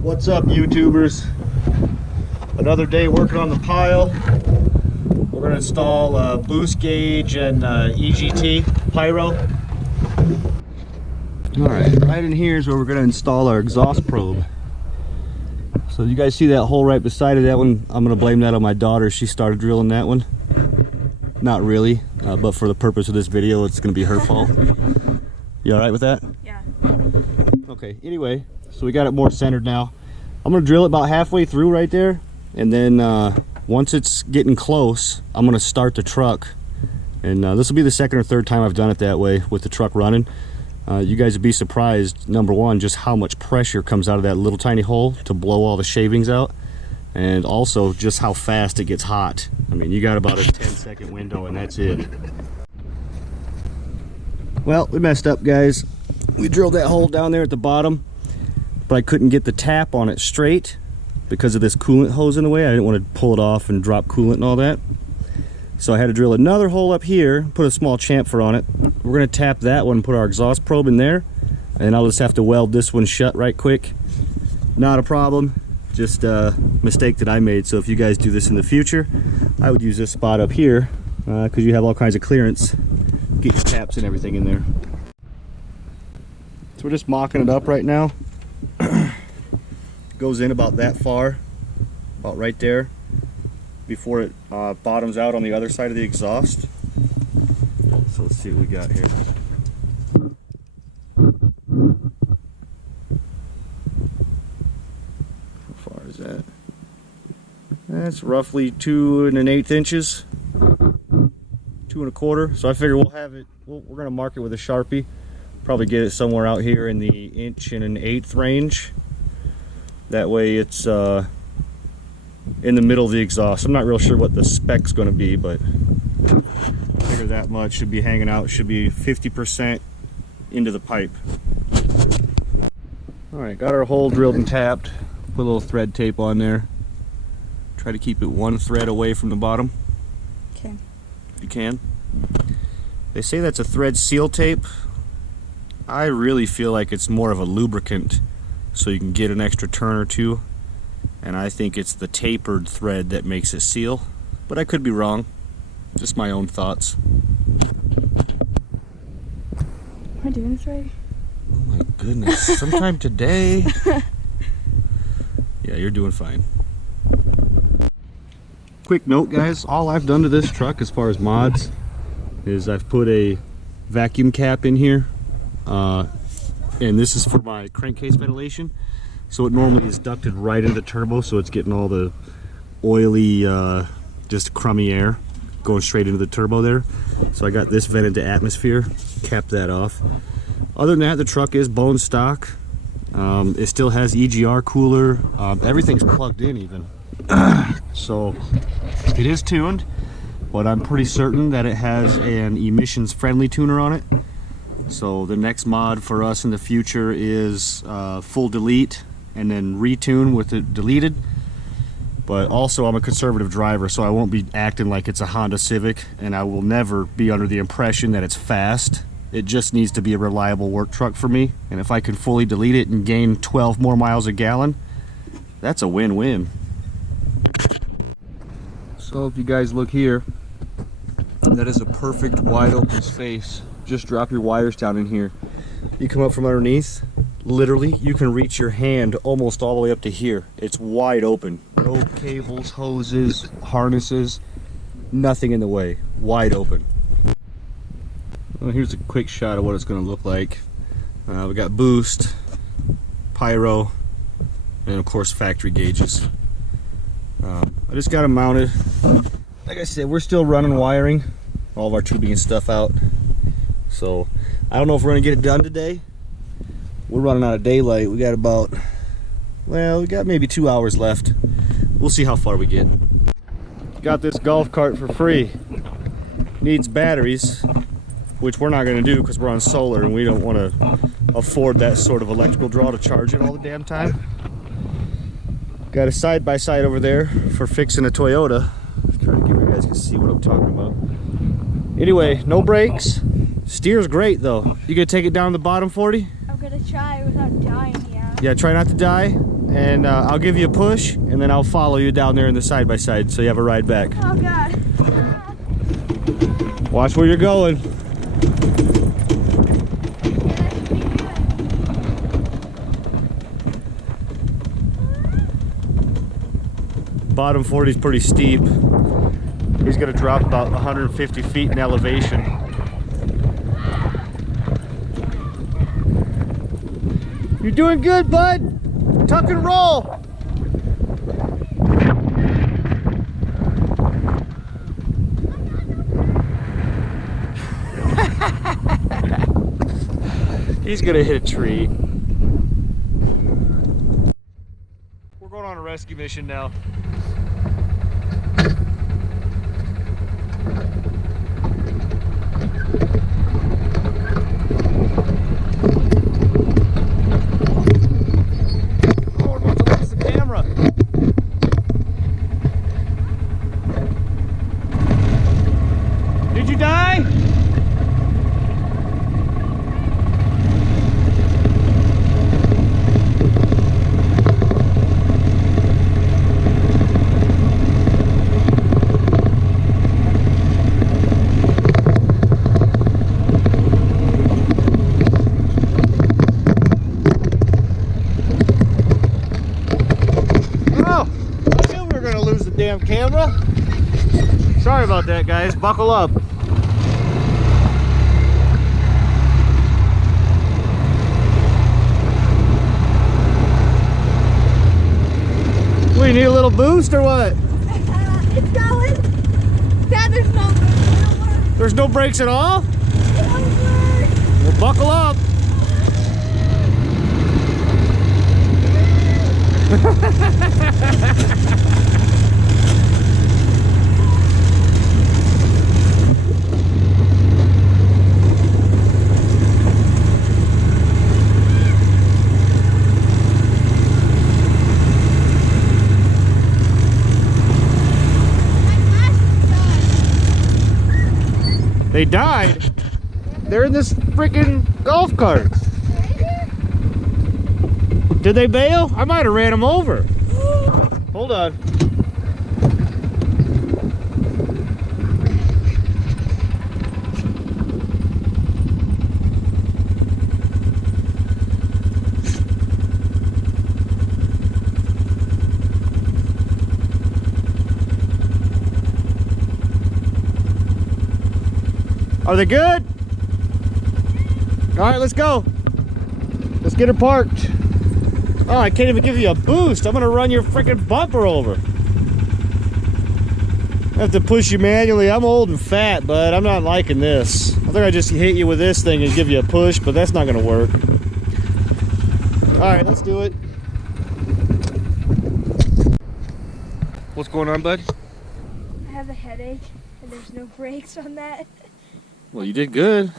What's up, YouTubers? Another day working on the pile. We're going to install a boost gauge and EGT Pyro. Alright, right in here is where we're going to install our exhaust probe. So you guys see that hole right beside it? That one, I'm going to blame that on my daughter. She started drilling that one. Not really, but for the purpose of this video, it's going to be her fault. You alright with that? Yeah. Okay, anyway, so we got it more centered now. I'm going to drill it about halfway through right there, and then once it's getting close, I'm going to start the truck. And this will be the second or third time I've done it that way with the truck running. You guys would be surprised, number one, just how much pressure comes out of that little tiny hole to blow all the shavings out, and also just how fast it gets hot. I mean, you got about a 10-second window and that's it. Well, we messed up, guys. We drilled that hole down there at the bottom, but I couldn't get the tap on it straight because of this coolant hose in the way. I didn't want to pull it off and drop coolant and all that. So I had to drill another hole up here, put a small chamfer on it. We're going to tap that one, put our exhaust probe in there, and I'll just have to weld this one shut right quick. Not a problem, just a mistake that I made. So if you guys do this in the future, I would use this spot up here because you have all kinds of clearance. Get your taps and everything in there. So we're just mocking it up right now. Goes in about that far, about right there, before it bottoms out on the other side of the exhaust. So let's see what we got here. How far is that? That's roughly 2 1/8 inches. 2 1/4. So I figure we'll have it, we're gonna mark it with a Sharpie. Probably get it somewhere out here in the 1 1/8 range. That way it's in the middle of the exhaust. I'm not real sure what the spec's going to be, but I figure that much should be hanging out. Should be 50% into the pipe. Alright, got our hole drilled and tapped. Put a little thread tape on there. Try to keep it one thread away from the bottom. Okay. If you can. They say that's a thread seal tape. I really feel like it's more of a lubricant, so you can get an extra turn or two. And I think it's the tapered thread that makes it seal, but I could be wrong. Just my own thoughts. Am I doing this right? Oh my goodness, sometime today. Yeah, you're doing fine. Quick note, guys, all I've done to this truck as far as mods is I've put a vacuum cap in here, and this is for my crankcase ventilation. So it normally is ducted right into the turbo, so it's getting all the oily, just crummy air going straight into the turbo there. So I got this vented to atmosphere, capped that off. Other than that, the truck is bone stock. It still has EGR cooler. Everything's plugged in even. So it is tuned, but I'm pretty certain that it has an emissions friendly tuner on it. So the next mod for us in the future is full delete and then retune with it deleted. But also I'm a conservative driver, so I won't be acting like it's a Honda Civic, and I will never be under the impression that it's fast. It just needs to be a reliable work truck for me, and if I can fully delete it and gain 12 more miles a gallon, that's a win-win. So if you guys look here, that is a perfect wide open space. Just drop your wires down in here. You come up from underneath, literally you can reach your hand almost all the way up to here. It's wide open. No cables, hoses, harnesses, nothing in the way. Wide open. Well, here's a quick shot of what it's going to look like. We got boost, pyro, and of course factory gauges. I just got them mounted. Like I said, we're still running wiring, all of our tubing and stuff out. So I don't know if we're gonna get it done today. We're running out of daylight. We got about, well, we got maybe 2 hours left. We'll see how far we get. Got this golf cart for free. Needs batteries, which we're not gonna do because we're on solar and we don't want to afford that sort of electrical draw to charge it all the damn time. Got a side-by-side over there for fixing a Toyota. Trying to give you guys can see what I'm talking about. Anyway, no brakes. Steer's great though. You gonna take it down the bottom 40? I'm gonna try without dying, yeah. Yeah, try not to die. and I'll give you a push, and then I'll follow you down there in the side-by-side so you have a ride back. Oh, God. Watch where you're going. Bottom 40 is pretty steep. He's going to drop about 150 feet in elevation. You're doing good, bud. Tuck and roll. He's gonna hit a tree. We're going on a rescue mission now. Oh, we're about to lose the camera. Did you die? Damn camera. Sorry about that, guys. Buckle up. We need a little boost or what? It's going. Dad, there's no brakes. There's no brakes at all? It don't work. Well, buckle up. They died. They're in this freaking golf cart. Did they bail? I might have ran them over. Hold on. Are they good? All right, let's go. Let's get her parked. Oh, I can't even give you a boost. I'm gonna run your freaking bumper over. I have to push you manually. I'm old and fat, but I'm not liking this. I think I just hit you with this thing and give you a push, but that's not gonna work. All right, let's do it. What's going on, bud? I have a headache, and there's no brakes on that. Well, you did good.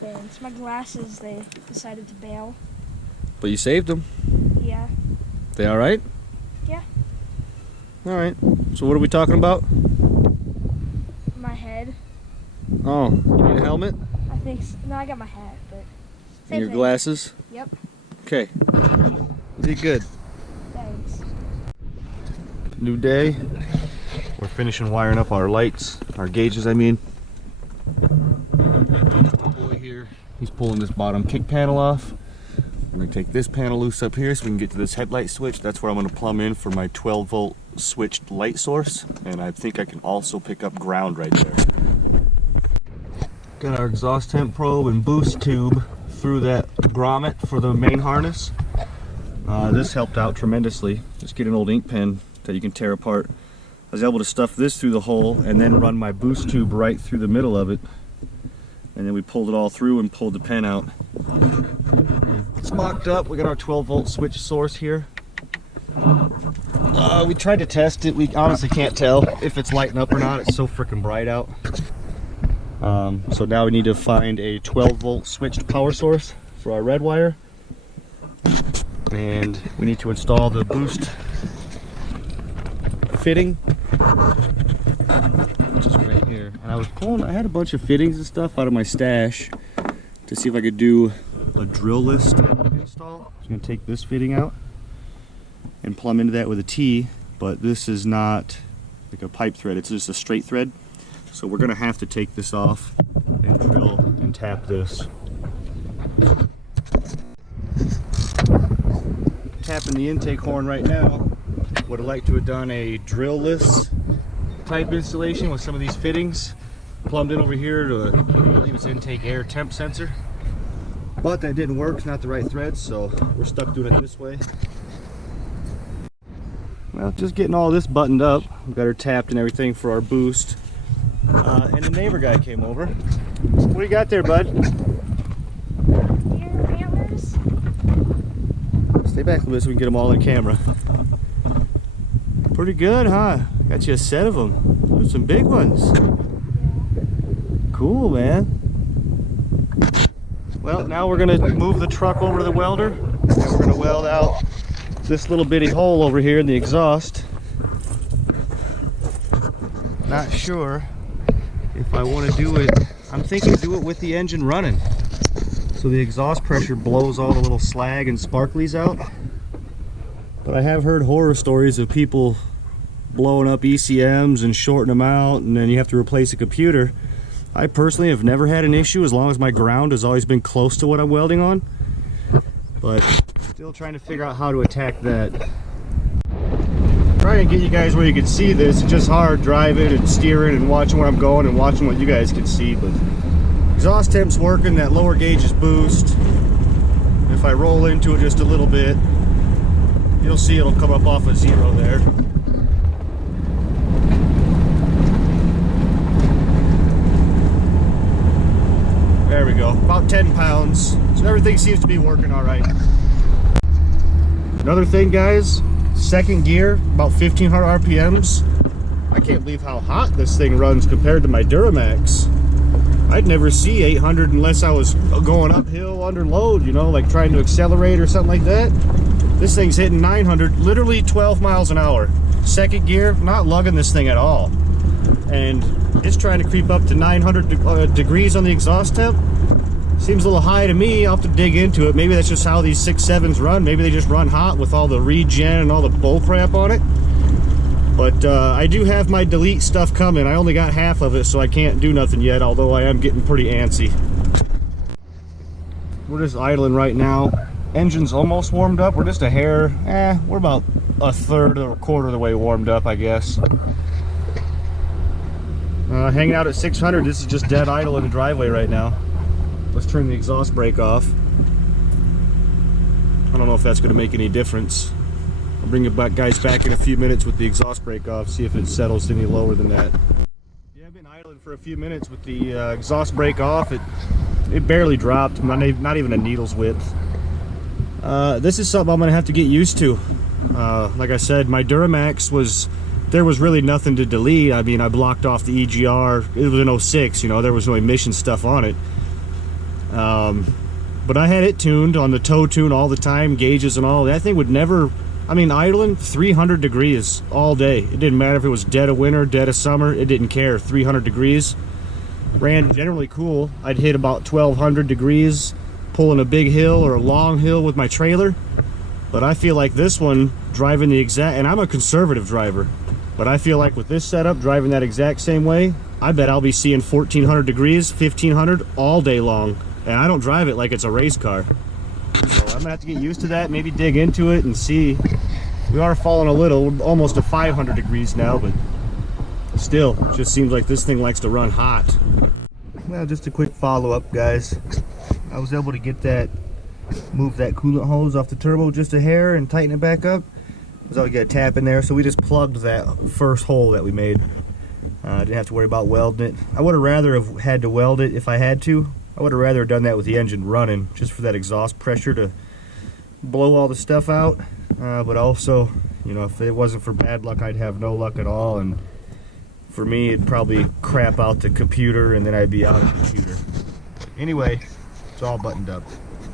Thanks. My glasses, they decided to bail. But you saved them. Yeah. They all right? Yeah. All right. So what are we talking about? My head. Oh, you need a helmet? I think so. No, I got my hat, but And same your thing. glasses? Yep. Okay. You did good. Thanks. New day. We're finishing wiring up our lights, our gauges, I mean. Boy here, he's pulling this bottom kick panel off. We're gonna take this panel loose up here so we can get to this headlight switch. That's where I'm gonna plumb in for my 12-volt switched light source. And I think I can also pick up ground right there. Got our exhaust temp probe and boost tube through that grommet for the main harness. This helped out tremendously. Just get an old ink pen that you can tear apart. I was able to stuff this through the hole and then run my boost tube right through the middle of it. And then we pulled it all through and pulled the pen out. It's mocked up. We got our 12-volt switch source here. We tried to test it. We honestly can't tell if it's lighting up or not. It's so freaking bright out. So now we need to find a 12-volt switched power source for our red wire. And we need to install the boost fitting, which is right here. And I had a bunch of fittings and stuff out of my stash to see if I could do a drill list install. So I'm gonna take this fitting out and plumb into that with a T, but this is not like a pipe thread, it's just a straight thread. So we're gonna have to take this off and drill and tap this. Tapping the intake horn right now. Would have liked to have done a drill-less type installation with some of these fittings plumbed in over here to, I believe it's intake air temp sensor. But that didn't work, it's not the right thread, so we're stuck doing it this way. Well, just getting all this buttoned up. We've got her tapped and everything for our boost. And the neighbor guy came over. What do you got there, bud? Deer antlers. Stay back a little bit so we can get them all on camera. Pretty good, huh? Got you a set of them. Those are some big ones. Cool, man. Well, now we're gonna move the truck over to the welder, and we're gonna weld out this little bitty hole over here in the exhaust. Not sure if I want to do it. I'm thinking do it with the engine running, so the exhaust pressure blows all the little slag and sparklies out. But I have heard horror stories of people blowing up ECMs and shorting them out, and then you have to replace a computer. I personally have never had an issue as long as my ground has always been close to what I'm welding on. But still trying to figure out how to attack that. Trying to get you guys where you can see this. It's just hard driving and steering and watching where I'm going and watching what you guys can see. But exhaust temp's working, that lower gauge is boost. If I roll into it just a little bit, you'll see it'll come up off of 0 there. There we go, about 10 pounds. So everything seems to be working all right. Another thing, guys, second gear, about 1500 RPMs. I can't believe how hot this thing runs compared to my Duramax. I'd never see 800 unless I was going uphill under load, you know, like trying to accelerate or something like that. This thing's hitting 900, literally 12 miles an hour. Second gear, not lugging this thing at all. And it's trying to creep up to 900 degrees on the exhaust temp. Seems a little high to me. I'll have to dig into it. Maybe that's just how these 6.7s run. Maybe they just run hot with all the regen and all the bull crap on it. But I do have my delete stuff coming. I only got half of it, so I can't do nothing yet, although I am getting pretty antsy. We're just idling right now. Engine's almost warmed up. We're just a hair, we're about a third or a quarter of the way warmed up, I guess. Hanging out at 600. This is just dead idle in the driveway right now. Let's turn the exhaust brake off. I don't know if that's going to make any difference. I'll bring you back, guys, back in a few minutes with the exhaust brake off, see if it settles any lower than that. Yeah, I've been idling for a few minutes with the exhaust brake off. It barely dropped, not even a needle's width. This is something I'm going to have to get used to. Like I said, my Duramax there was really nothing to delete. I mean, I blocked off the EGR. It was an 06, you know, there was no emission stuff on it. But I had it tuned on the toe tune all the time, gauges and all. That thing would never, I mean, idling 300 degrees all day. It didn't matter if it was dead of winter, dead of summer, it didn't care. 300 degrees. Ran generally cool. I'd hit about 1200 degrees pulling a big hill or a long hill with my trailer. But I feel like this one, driving the exact, and I'm a conservative driver, but I feel like with this setup, driving that exact same way, I bet I'll be seeing 1400 degrees, 1500 all day long. And I don't drive it like it's a race car. So I'm gonna have to get used to that, maybe dig into it and see. We are falling a little, we're almost to 500 degrees now, but still, it just seems like this thing likes to run hot. Well, just a quick follow-up, guys. I was able to get that, move that coolant hose off the turbo just a hair and tighten it back up. So we got a tap in there, so we just plugged that first hole that we made. Didn't have to worry about welding it. I would have rather have had to weld it if I had to. I would have rather done that with the engine running, just for that exhaust pressure to blow all the stuff out. But also, you know, if it wasn't for bad luck, I'd have no luck at all. And for me, it'd probably crap out the computer, and then I'd be out of computer. Anyway, it's all buttoned up.